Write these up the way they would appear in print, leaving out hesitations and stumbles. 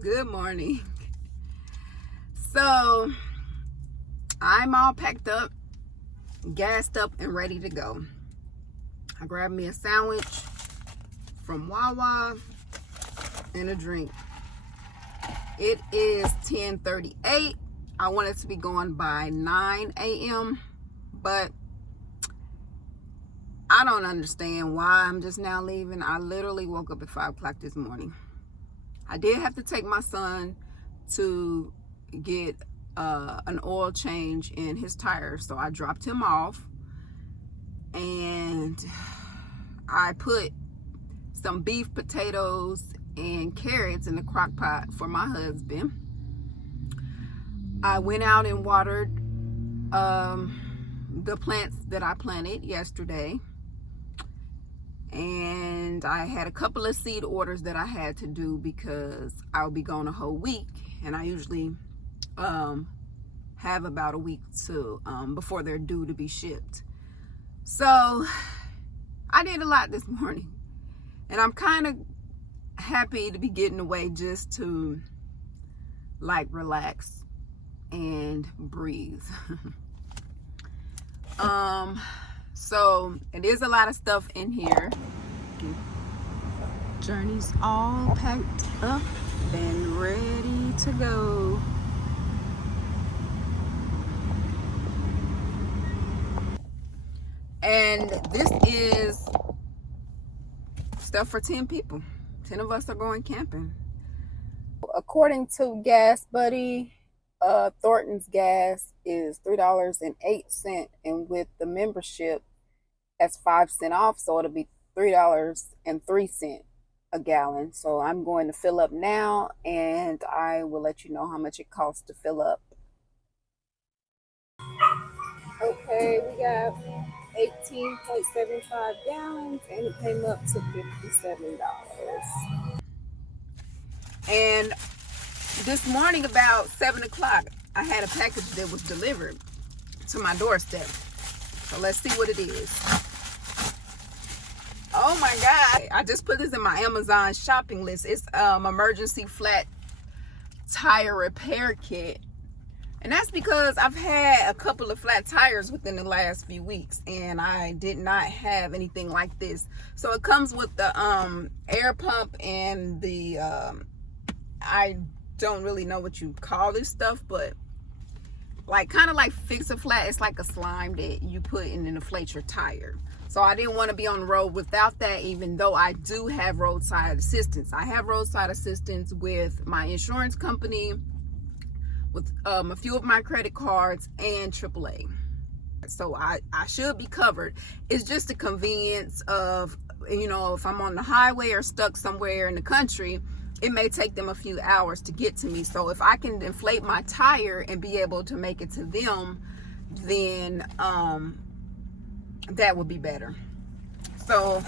Good morning. So I'm all packed up, gassed up, and ready to go. I grabbed me a sandwich from Wawa and a drink. It is 10:38. I wanted to be going by 9 a.m. but I don't understand why I'm just now leaving. I literally woke up at 5 o'clock this morning. I did have to take my son to get an oil change in his tires, so I dropped him off and I put some beef, potatoes, and carrots in the crock pot for my husband. I went out and watered the plants that I planted yesterday, and I had a couple of seed orders that I had to do because I'll be gone a whole week, and I usually have about a week to before they're due to be shipped. So I did a lot this morning, and I'm kind of happy to be getting away just to like relax and breathe. So it is a lot of stuff in here. Journey's all packed up and ready to go. And this is stuff for 10 people. 10 of us are going camping. According to Gas Buddy, Thornton's gas is $3.08, and with the membership, that's 5 cents off, so it'll be $3.03 a gallon. So I'm going to fill up now, and I will let you know how much it costs to fill up. Okay, we got 18.75 gallons, and it came up to $57. And this morning about 7 o'clock, I had a package that was delivered to my doorstep. So let's see what it is. Oh my God. I just put this in my Amazon shopping list. It's emergency flat tire repair kit. And that's because I've had a couple of flat tires within the last few weeks, and I did not have anything like this. So it comes with the air pump and the I don't really know what you call this stuff, but like kind of like Fix a Flat. It's like a slime that you put in and inflate your tire. So I didn't want to be on the road without that, even though I do have roadside assistance. I have roadside assistance with my insurance company, with a few of my credit cards, and AAA. So I should be covered. It's just the convenience of, if I'm on the highway or stuck somewhere in the country, it may take them a few hours to get to me. So if I can inflate my tire and be able to make it to them, then that would be better. So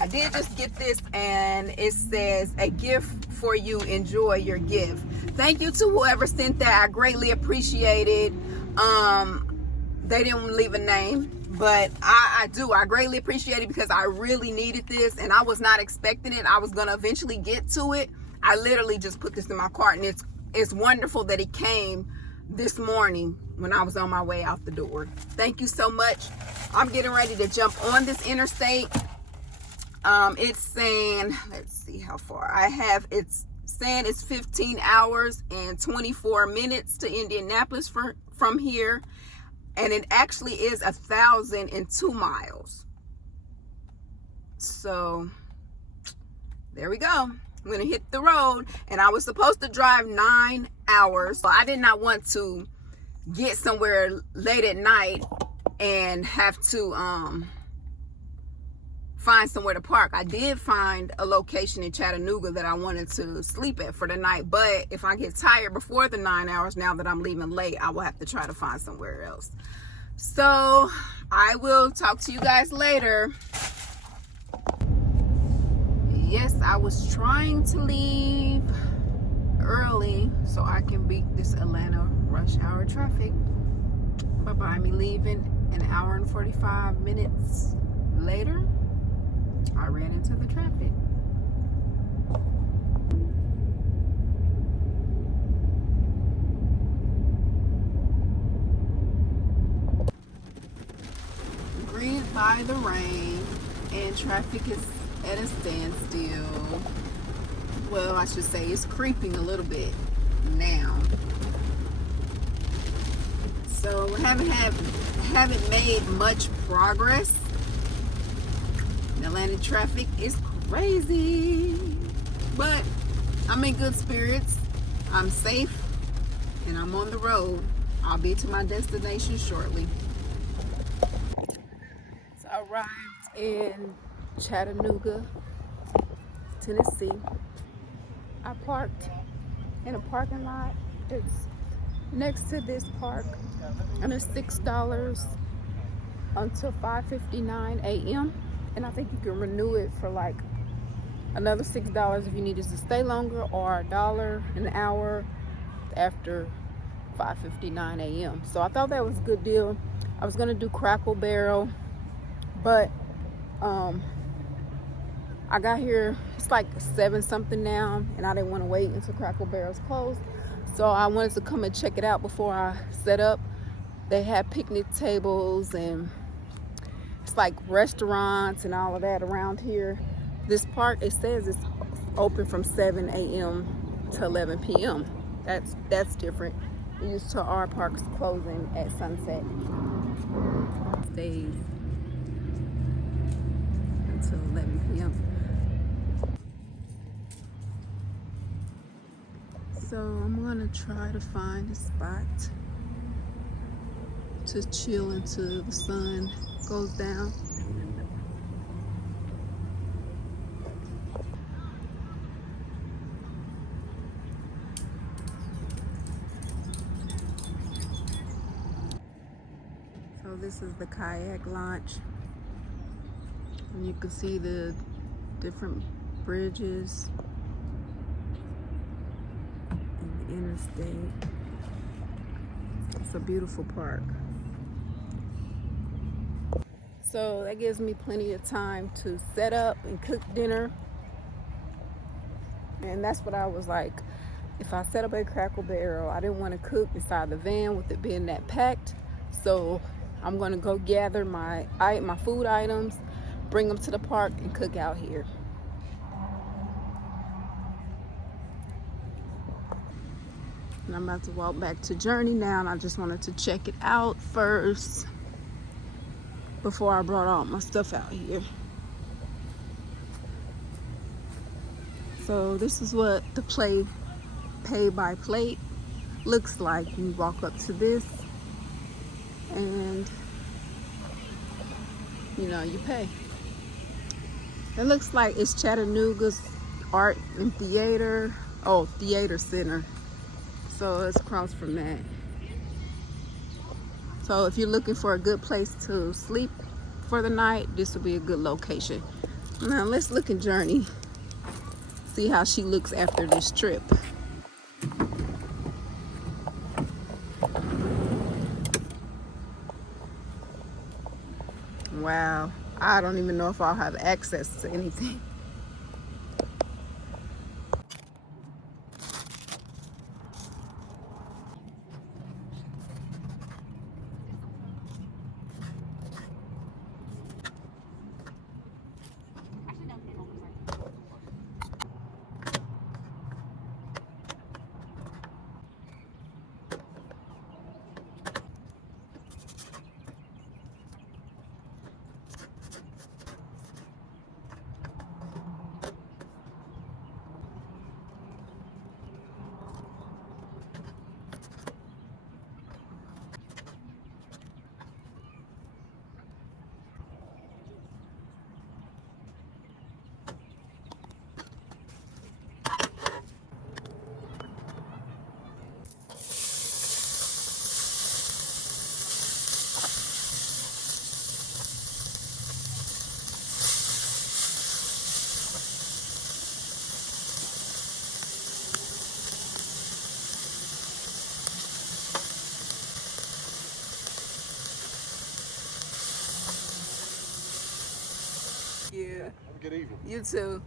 I did just get this, and it says, "A gift for you. Enjoy your gift." Thank you to whoever sent that. I greatly appreciate it. They didn't leave a name, but I greatly appreciate it because I really needed this, and I was not expecting it. I was going to eventually get to it. I literally just put this in my cart, and it's wonderful that it came this morning when I was on my way out the door. Thank you so much. I'm getting ready to jump on this interstate. It's saying, let's see how far I have. It's saying it's 15 hours and 24 minutes to Indianapolis from here. And it actually is 1,002 miles. So there we go. I'm going to hit the road. And I was supposed to drive 9 hours. So I did not want to get somewhere late at night and have to find somewhere to park. I did find a location in Chattanooga that I wanted to sleep at for the night, but if I get tired before the 9 hours, now that I'm leaving late, I will have to try to find somewhere else. So I will talk to you guys later. Yes, I was trying to leave early so I can beat this Atlanta rush hour traffic, but by me leaving an hour and 45 minutes later, I ran into the traffic. traffic is at a standstill. Well, I should say it's creeping a little bit now. So haven't made much progress. Atlanta traffic is crazy, but I'm in good spirits. I'm safe and I'm on the road. I'll be to my destination shortly. So I arrived in Chattanooga, Tennessee. I parked in a parking lot. It's next to this park, and it's $6 until 5:59 a.m. and I think you can renew it for like another $6 if you needed to stay longer, or $1 an hour after 5:59 a.m. So I thought that was a good deal. I was gonna do Crackle Barrel, but I got here, it's like 7 something now, and I didn't want to wait until Crackle Barrel's closed. So I wanted to come and check it out before I set up. They had picnic tables and it's like restaurants and all of that around here. This park, it says it's open from 7 a.m. to 11 p.m. That's different. We're used to our parks closing at sunset. Stays until 11 p.m. So I'm gonna try to find a spot to chill until the sun goes down. So this is the kayak launch, and you can see the different bridges and the interstate. It's a beautiful park. So that gives me plenty of time to set up and cook dinner. And that's what I was like, if I set up a Crackle Barrel, I didn't want to cook inside the van with it being that packed. So I'm gonna go gather my food items, bring them to the park, and cook out here. And I'm about to walk back to Journey now, and I just wanted to check it out first before I brought all my stuff out here. So this is what the pay by plate looks like. You walk up to this and you pay. It looks like it's Chattanooga's Art and Theater Center. So it's across from that. So if you're looking for a good place to sleep for the night, this will be a good location. Now let's look at Journey, see how she looks after this trip. Wow, I don't even know if I'll have access to anything. You. Have a good evening. You too.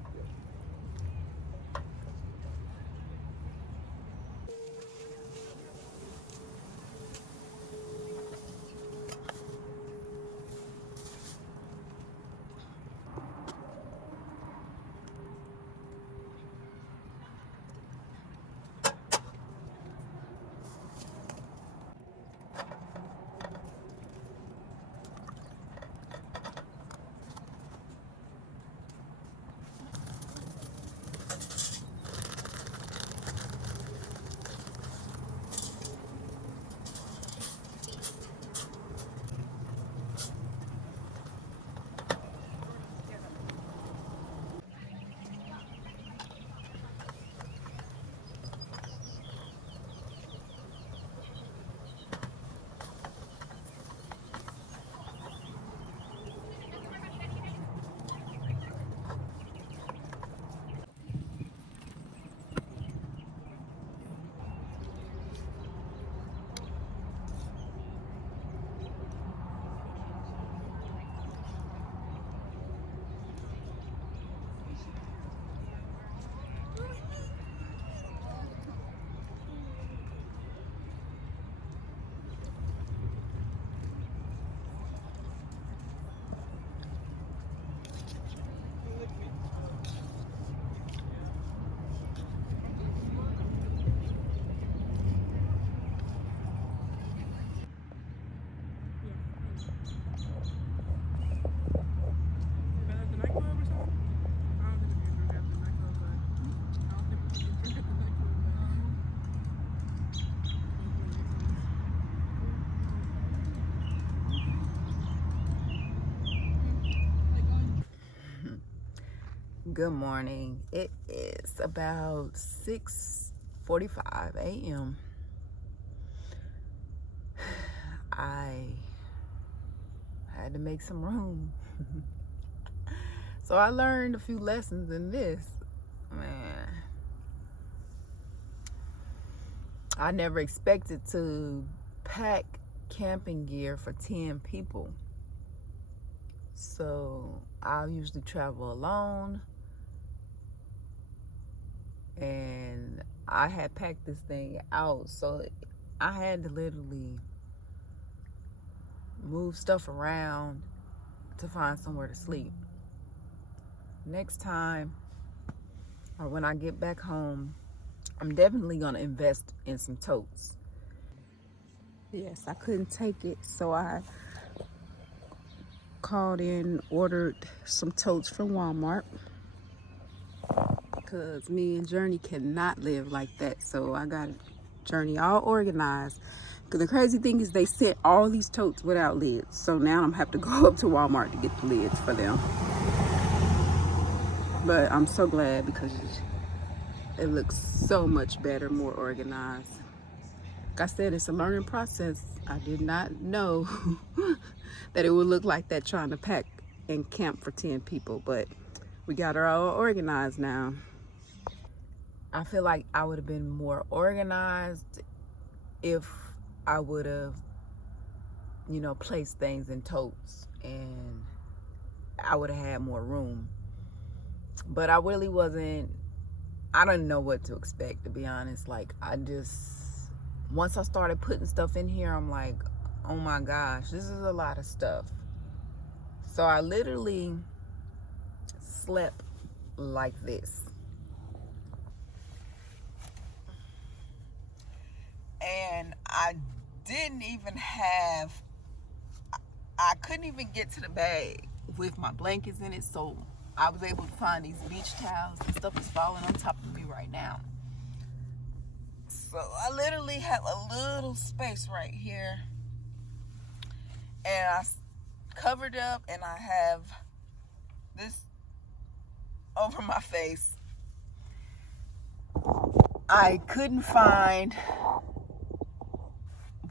Good morning. It is about 6:45 a.m. I had to make some room. So I learned a few lessons in this. Man, I never expected to pack camping gear for 10 people. So I usually travel alone, and I had packed this thing out, so I had to literally move stuff around to find somewhere to sleep. Next time, or when I get back home, I'm definitely gonna invest in some totes. Yes, I couldn't take it, so I called in, ordered some totes from Walmart, because me and Journey cannot live like that. So I got Journey all organized. Because the crazy thing is they sent all these totes without lids. So now I'm gonna have to go up to Walmart to get the lids for them. But I'm so glad because it looks so much better, more organized. Like I said, it's a learning process. I did not know that it would look like that trying to pack and camp for 10 people, but we got her all organized now. I feel like I would have been more organized if I would have, placed things in totes, and I would have had more room. But I really wasn't, I didn't know what to expect, to be honest. Like, once I started putting stuff in here, I'm like, oh my gosh, this is a lot of stuff. So I literally slept like this. And I couldn't even get to the bag with my blankets in it. So I was able to find these beach towels. The stuff is falling on top of me right now. So I literally have a little space right here. And I covered up, and I have this over my face. I couldn't find,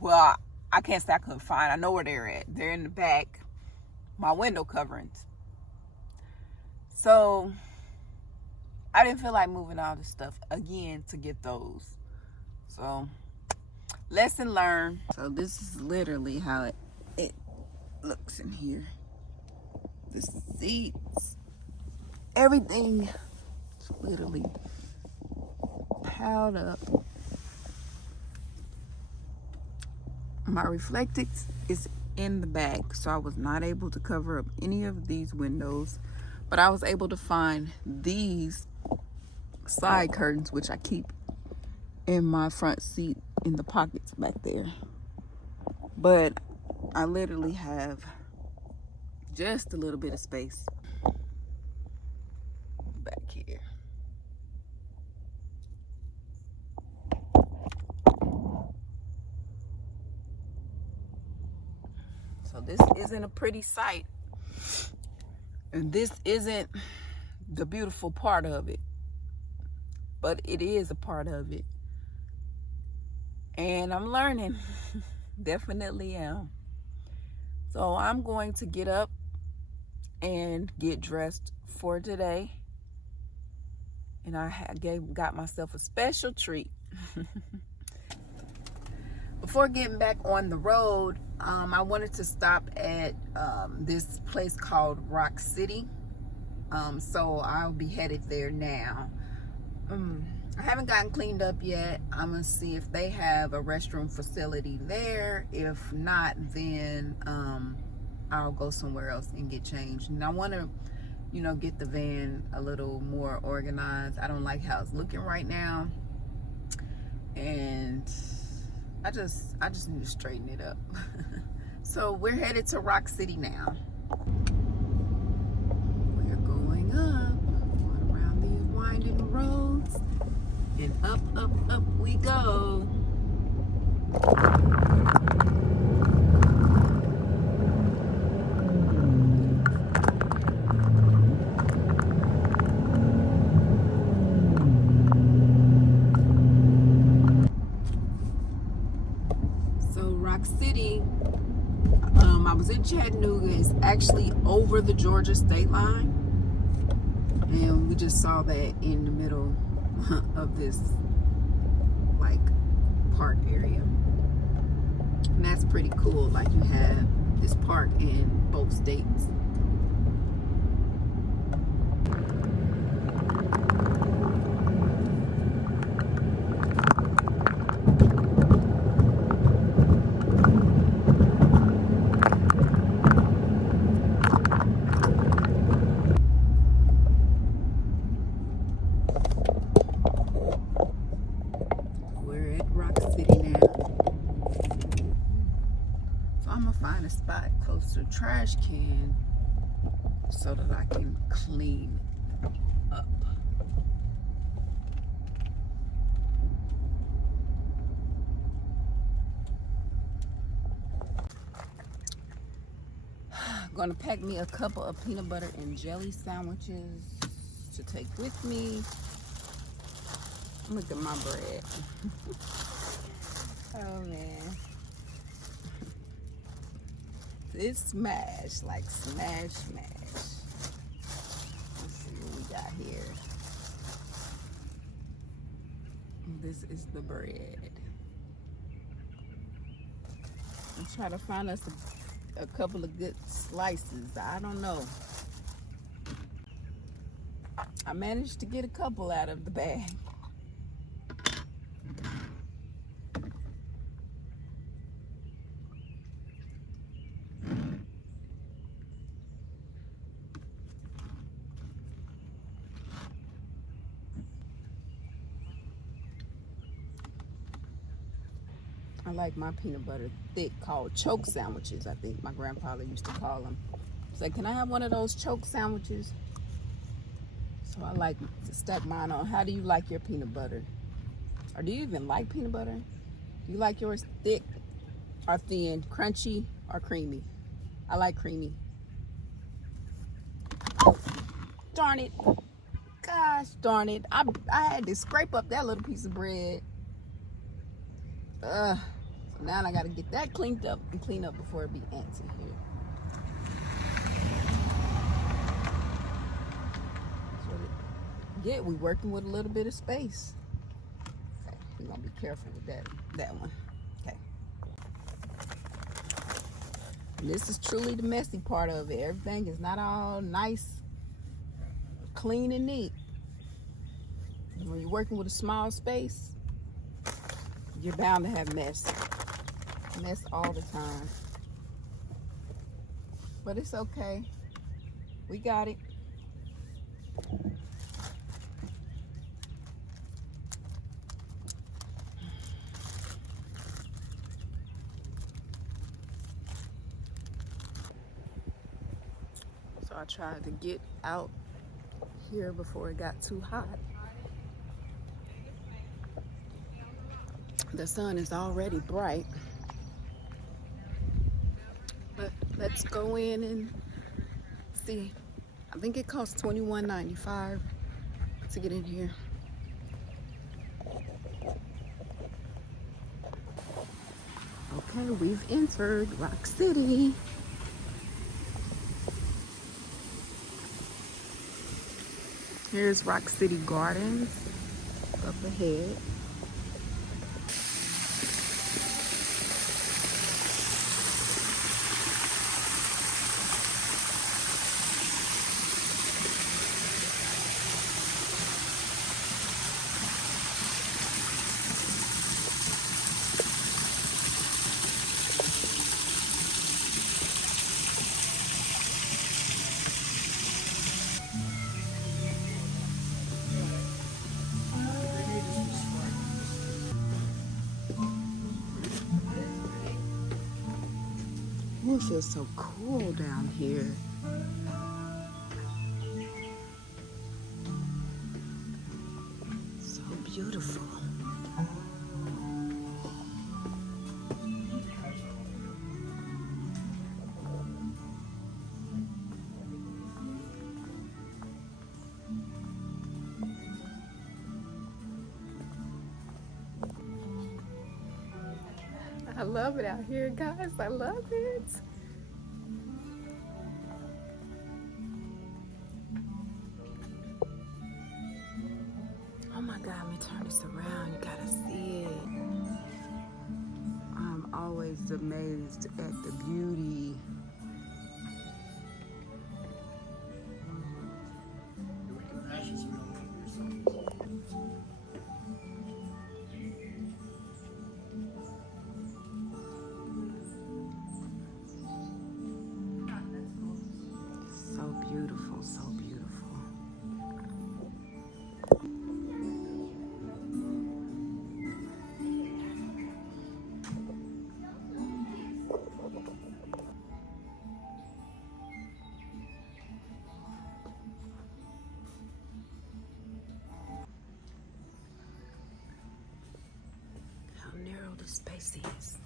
well, I can't say I couldn't find. I know where they're at. They're in the back, my window coverings. So I didn't feel like moving all this stuff again to get those. So lesson learned. So this is literally how it looks in here. The seats, everything is literally piled up. My reflectix is in the back, so I was not able to cover up any of these windows, but I was able to find these side curtains, which I keep in my front seat in the pockets back there. But I literally have just a little bit of space back here. So this isn't a pretty sight, and this isn't the beautiful part of it, but it is a part of it. And I'm learning. Definitely am. So I'm going to get up and get dressed for today. And I got myself a special treat. Before getting back on the road, I wanted to stop at this place called Rock City. So I'll be headed there now. I haven't gotten cleaned up yet. I'm gonna see if they have a restroom facility there. If not, then I'll go somewhere else and get changed. And I want to, get the van a little more organized. I don't like how it's looking right now, and I just need to straighten it up. So we're headed to Rock City now. We're going up, going around these winding roads, and up, up, up we go. Chattanooga is actually over the Georgia state line. And we just saw that in the middle of this like park area. And that's pretty cool. Like you have this park in both states. Find a spot close to a trash can so that I can clean up. I'm gonna pack me a couple of peanut butter and jelly sandwiches to take with me. Look at my bread. Oh man. It's smash, like smash. Let's see what we got here. This is the bread. I'm trying to find us a couple of good slices. I don't know. I managed to get a couple out of the bag. I like my peanut butter thick, called choke sandwiches. I think my grandfather used to call them. He's like, can I have one of those choke sandwiches? So I like to stack mine on. How do you like your peanut butter? Or do you even like peanut butter? Do you like yours thick or thin, crunchy or creamy? I like creamy. Oh, darn it. Gosh darn it. I had to scrape up that little piece of bread. So now I gotta get that cleaned up and clean up before it be antsy here. That's what it get. We working with a little bit of space. Okay, we're gonna be careful with that one. Okay. And this is truly the messy part of it. Everything is not all nice, clean and neat. When you're working with a small space, you're bound to have mess all the time. But it's okay. We got it. So I tried to get out here before it got too hot. The sun is already bright. But let's go in and see. I think it costs $21.95 to get in here. Okay, we've entered Rock City. Here's Rock City Gardens up ahead. Oh, it feels so cool down here. So beautiful. I love it out here, guys. I love it. my God, let me turn this around. You gotta see it. I'm always amazed at the beauty. So beautiful, so beautiful. How narrow the space is.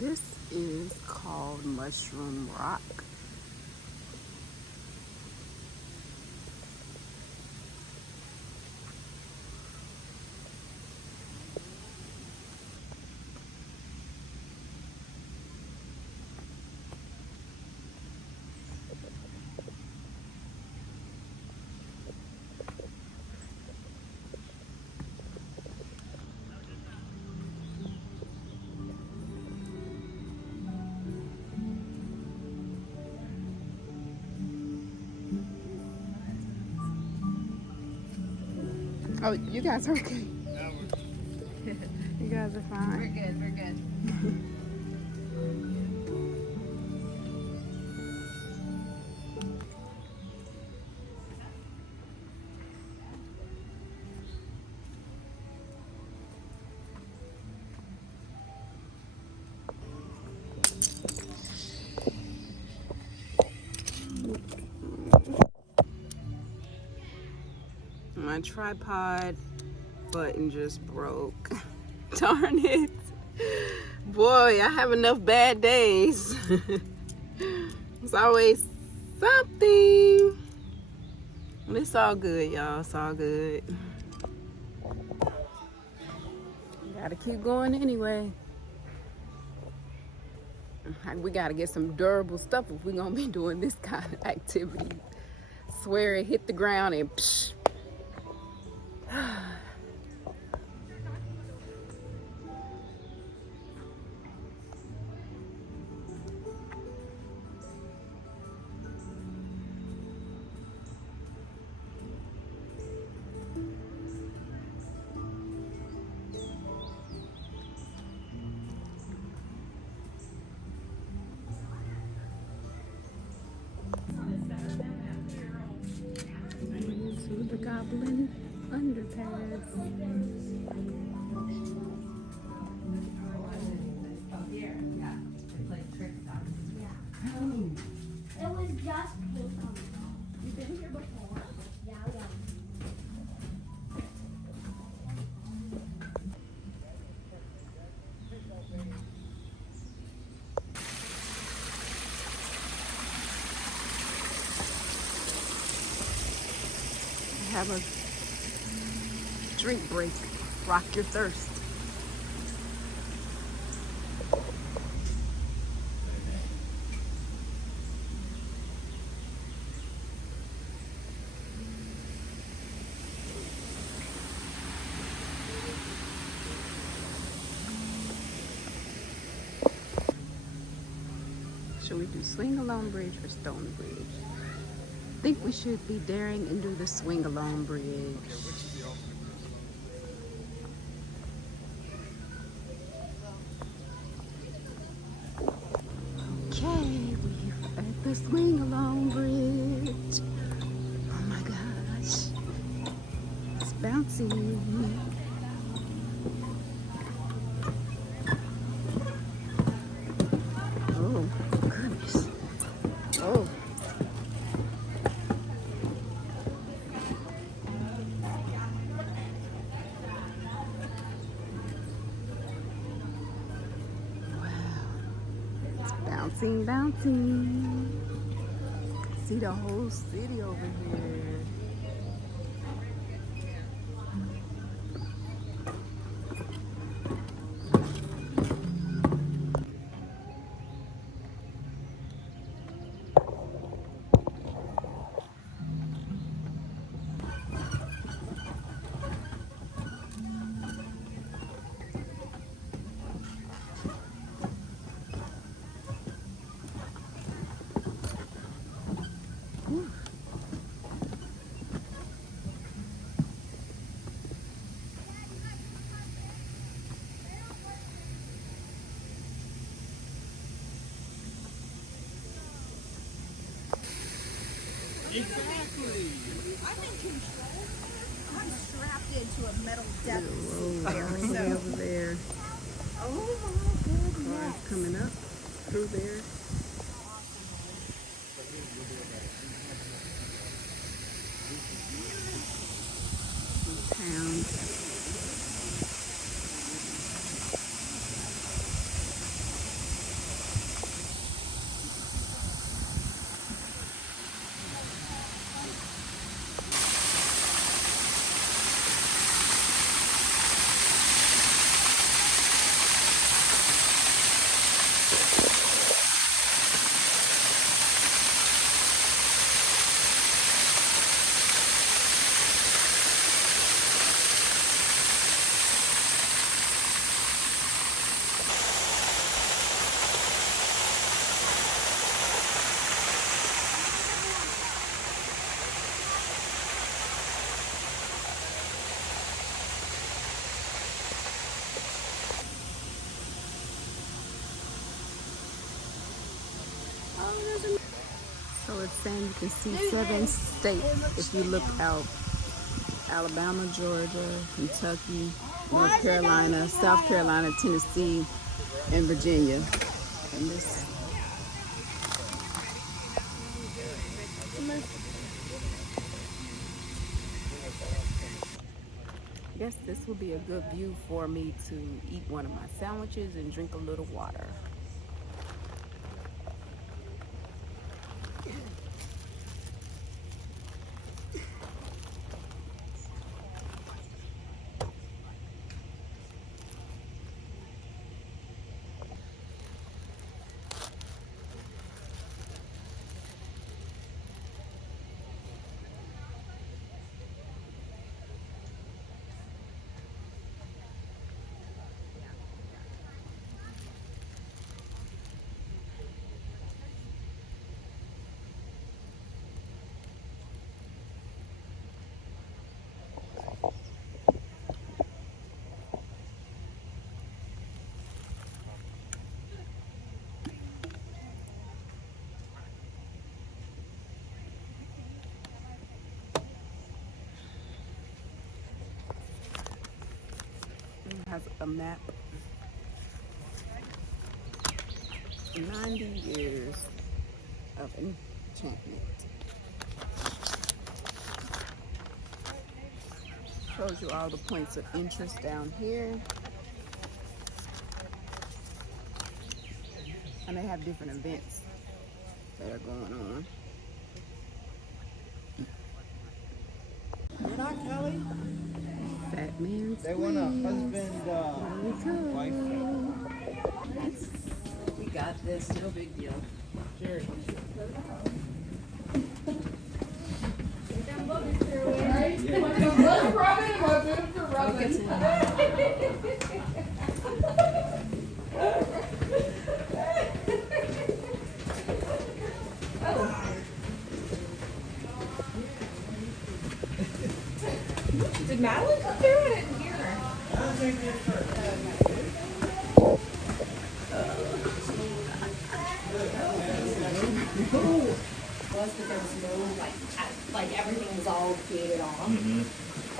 This is called Mushroom Rock. Oh, you guys are okay. You guys are fine. We're good, we're good. My tripod button just broke. Darn it. Boy, I have enough bad days. It's always something. But it's all good, y'all. It's all good. Gotta keep going anyway. We gotta get some durable stuff if we're gonna be doing this kind of activity. Swear it hit the ground and psh. Into the Goblin Underpass. It was just paint on the wall. You've been here before? Yeah, yeah. Have a drink break. Rock your thirst. Should we do swing along bridge or stone bridge? I think we should be daring and do the swing along bridge. Okay, we're at the swing along bridge. Oh my gosh, it's bouncy. Oh goodness. Oh. Bouncing, bouncing. See the whole city over here. Whew. Exactly. I'm in control. I'm strapped into a metal deck. Over there. Oh my goodness. Cars coming up through there. Town. So it's saying you can see 7 states if you look out. Alabama, Georgia, Kentucky, North Carolina, South Carolina, Tennessee, and Virginia. And this I guess this will be a good view for me to eat one of my sandwiches and drink a little water. It has a map. 90 years of enchantment. Shows you all the points of interest down here. And they have different events that are going on. You're not Kelly? Fat man's They want a husband, wife. We got this, no big deal. Jerry. Did Madeline come through? I didn't hear her. was that there was no like everything was all gated off.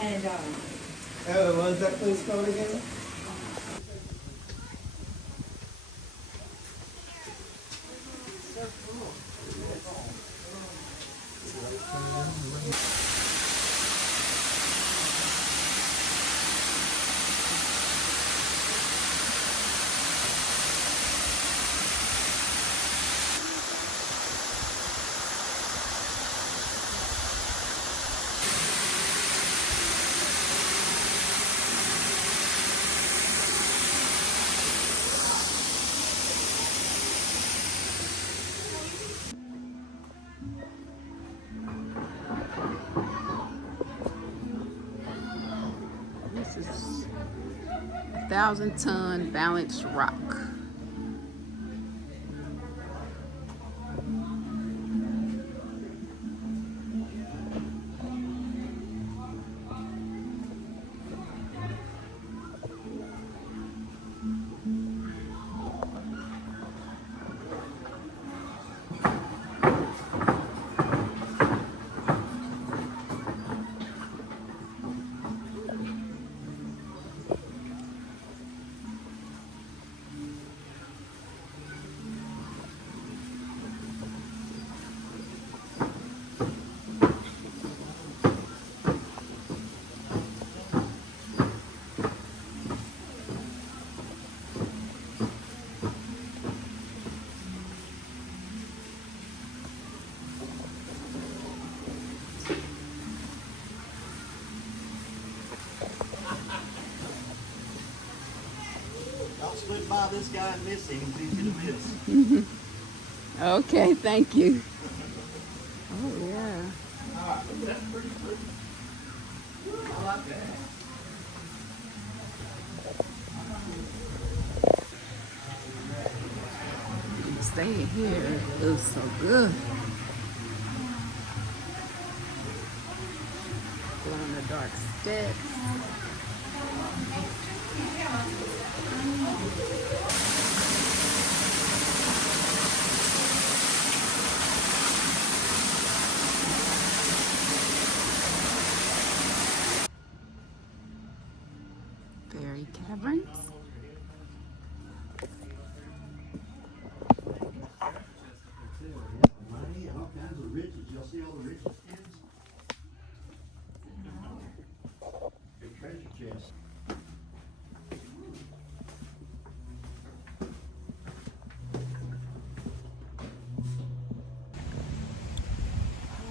And Oh, what was that place called again? This is 1,000-ton balanced rock. I'll slip by this guy and miss him. He's easy to miss. Okay, thank you. Oh yeah. I like that. Staying here is so good. Going the dark steps. Fairy caverns. Money and all kinds of riches. Y'all see all the riches kids? Big treasure chest.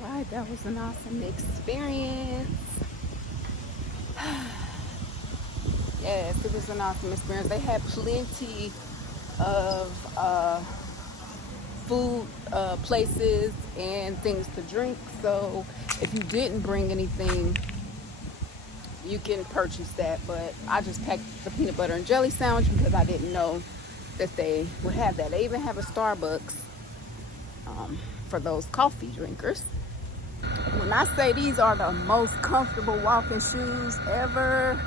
All right, that was an awesome experience. Yes, it was an awesome experience. They had plenty of food places and things to drink. So if you didn't bring anything, you can purchase that. But I just packed the peanut butter and jelly sandwich because I didn't know that they would have that. They even have a Starbucks for those coffee drinkers. When I say these are the most comfortable walking shoes ever,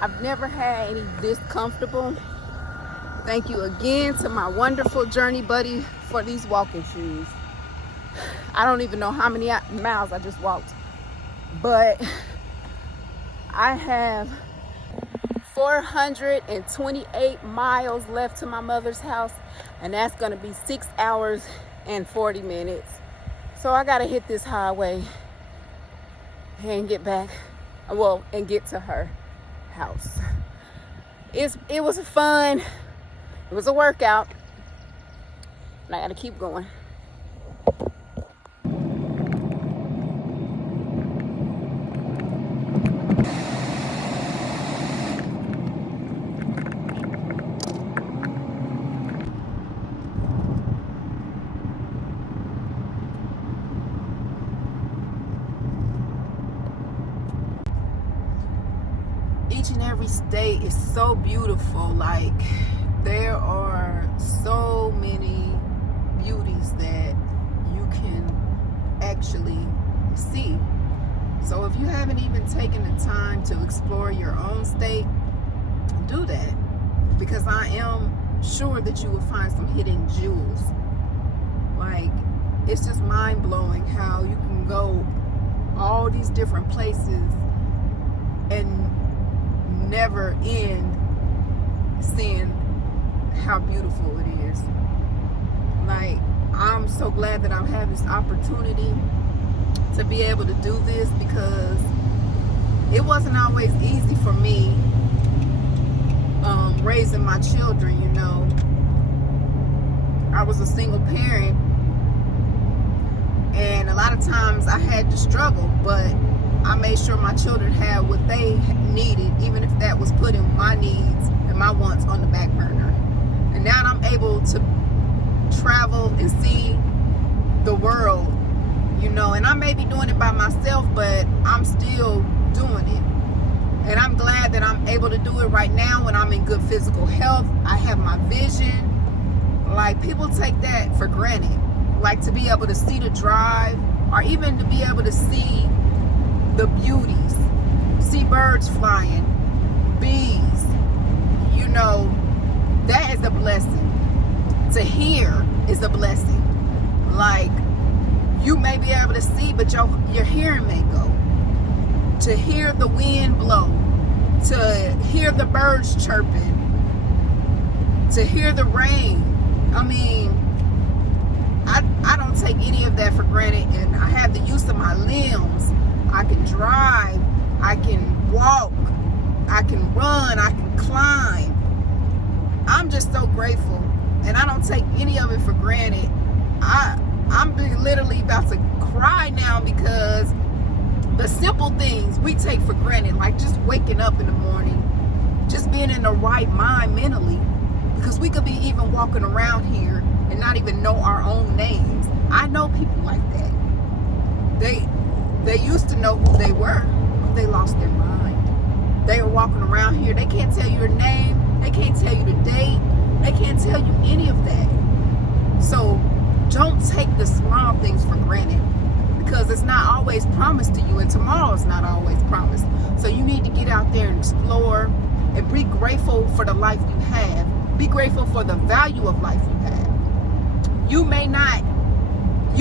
I've never had any this comfortable. Thank you again to my wonderful journey buddy for these walking shoes. I don't even know how many miles I just walked, but I have 428 miles left to my mother's house, and that's gonna be 6 hours and 40 minutes. So I gotta hit this highway and get back, and get to her house. It was fun. It was a workout, and I gotta keep going. Each and every state is so beautiful. Like, there are so many beauties that you can actually see. So if you haven't even taken the time to explore your own state, do that, because I am sure that you will find some hidden jewels. Like, it's just mind-blowing how you can go all these different places and never end seeing how beautiful it is. Like, I'm so glad that I'm having this opportunity to be able to do this, because it wasn't always easy for me raising my children, you know. I was a single parent, and a lot of times I had to struggle, but I made sure my children had what they needed, even if that was putting my needs and my wants on the back burner. And now I'm able to travel and see the world, you know, and I may be doing it by myself, but I'm still doing it. And I'm glad that I'm able to do it right now when I'm in good physical health. I have my vision. Like, people take that for granted. Like, to be able to see the drive, or even to be able to see the beauties, see birds flying, bees, you know, that is a blessing. To hear is a blessing. Like, you may be able to see, but your hearing may go. To hear the wind blow, to hear the birds chirping, to hear the rain. I mean, I don't take any of that for granted, and I have the use of my limbs. I can drive, I can walk, I can run, I can climb. I'm just so grateful, and I don't take any of it for granted. I'm literally about to cry now, because the simple things we take for granted, like just waking up in the morning, just being in the right mind mentally, because we could be even walking around here and not even know our own names. I know people like that. They used to know who they were, but they lost their mind. They are walking around here, they can't tell you your name, they can't tell you the date, they can't tell you any of that. So don't take the small things for granted, because it's not always promised to you, and tomorrow is not always promised. So you need to get out there and explore, and be grateful for the life you have. Be grateful for the value of life you have. You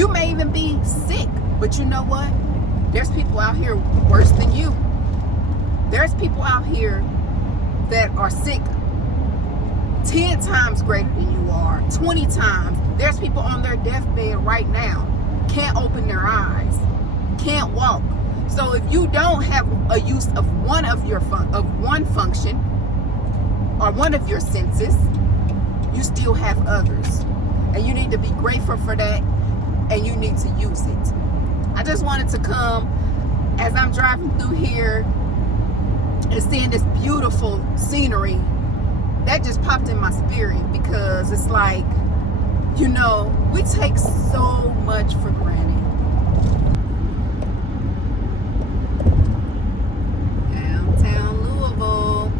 may even be sick, but you know what? There's people out here worse than you. There's people out here that are sick 10 times greater than you are, 20 times. There's people on their deathbed right now, can't open their eyes, can't walk. So if you don't have a use of one function or one of your senses, you still have others, and you need to be grateful for that, and you need to use it. I just wanted to come as I'm driving through here and seeing this beautiful scenery. That just popped in my spirit, because it's like, you know, we take so much for granted. Downtown Louisville.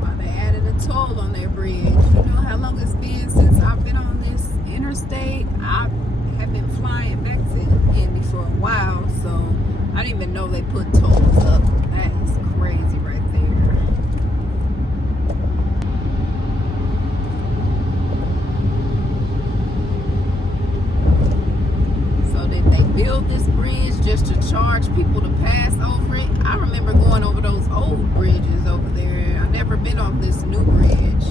Well, they added a toll on their bridge. You know how long it's been since I've been on this interstate? I have been flying back to Indy for a while, so I didn't even know they put tolls up. That is crazy right there. So did they build this bridge just to charge people to pass over it? I remember going over those old bridges over there. I've never been on this new bridge.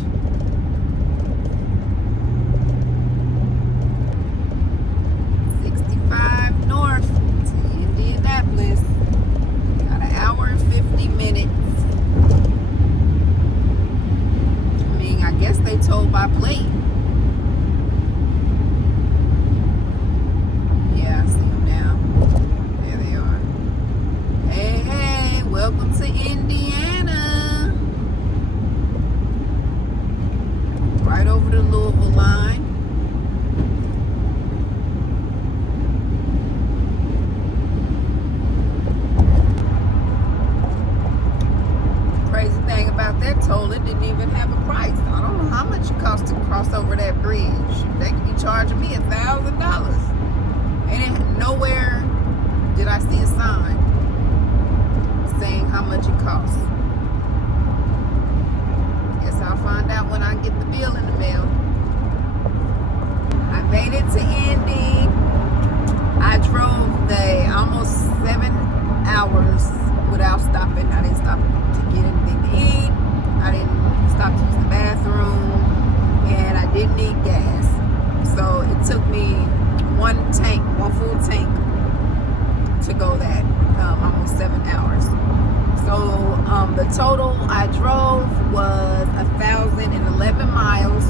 65 north to Indianapolis. Got an hour and 50 minutes. I mean, I guess they told by plate. Yeah, I see them now. There they are. Hey, hey, welcome to Indiana. Right over the Louisville line. That toll, it didn't even have a price. I don't know how much it costs to cross over that bridge. They could be charging me $1,000. And nowhere did I see a sign saying how much it costs. Guess I'll find out when I get the bill in the mail. I made it to Indy. I drove the almost 7 hours without stopping. I didn't stop to get anything to eat. I didn't stop to use the bathroom. And I didn't need gas. So it took me one full tank to go that almost 7 hours. So the total I drove was 1,011 miles.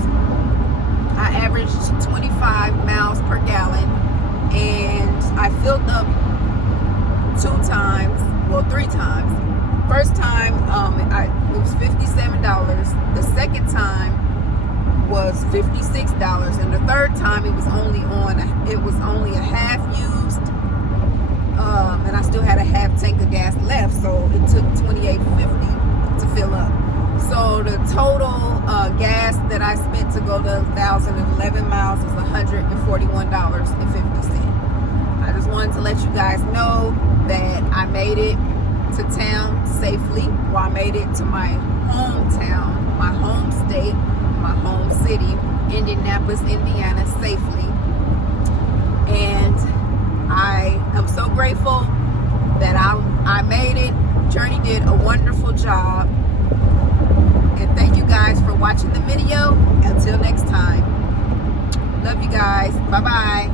I averaged 25 miles per gallon, and I filled up 3 times. First time it was $57. The second time was $56, and the third time it was only a half used, and I still had a half tank of gas left, so it took $28.50 to fill up. So the total gas that I spent to go to 1,011 miles was $141.50. I just wanted to let you guys know that I made it to town safely. Well, I made it to my hometown, my home state, my home city, Indianapolis, Indiana, safely. And I am so grateful that I made it. Journey did a wonderful job. And thank you guys for watching the video. Until next time. Love you guys. Bye-bye.